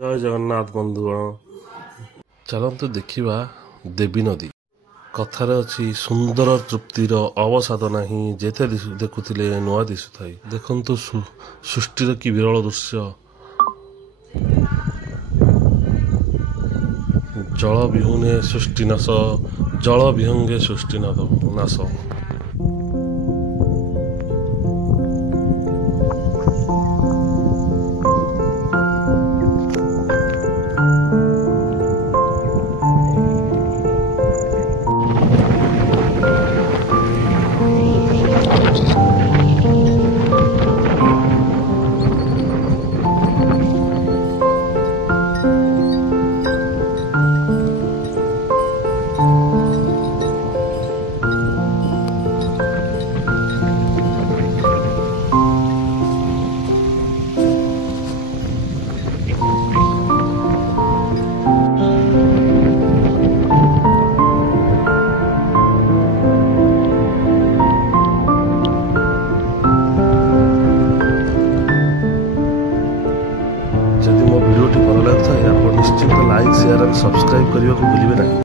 जय जगन्नाथ बंधुगण चलतु देखा देवी नदी कथार अच्छी सुंदर तृप्तिर अवसाद नहीं जेते देखुले नुआ दिशुए देखु सृष्टिर कि विरल दृश्य जल विहुने सृष्टिनाश जल विहंगे सृष्टिनाश जदि मो वीडियो भल लगे तो निश्चिंत लाइक शेयर एंड सब्सक्राइब करने को भूलिए नहीं।